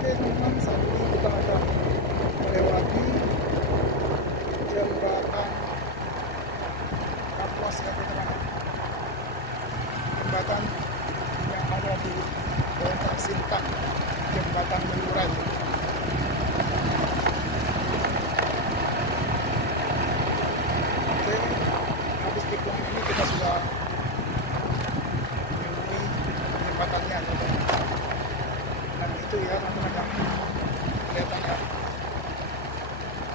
Oke teman-teman, saat ini kita akan melewati jembatan Kapuas ya teman-teman. Jembatan yang ada di Kota Sintang, jembatan Melurai. Oke, habis tikung ini kita sudah menemui jembatannya teman-teman. Dan itu ya teman-teman, kelihatan ya,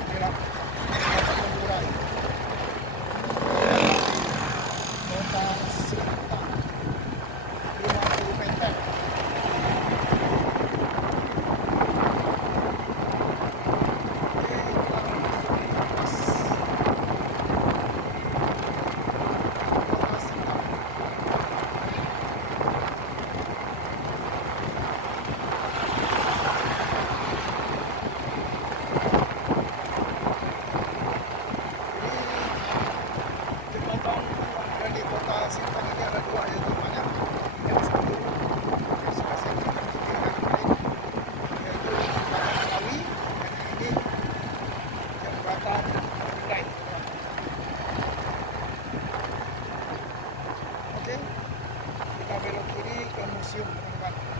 inilah jembatan Melurai, Kota Sintang, 50 meter. Jembatan yang di Kota Sintang ini ada dua ya teman-teman ya. Yang satu yang sudah saya tunjukkan kemarin, yaitu jembatan Kawi, dan ini jembatan Melurai. Oke, kita belok kiri ke museum teman-teman.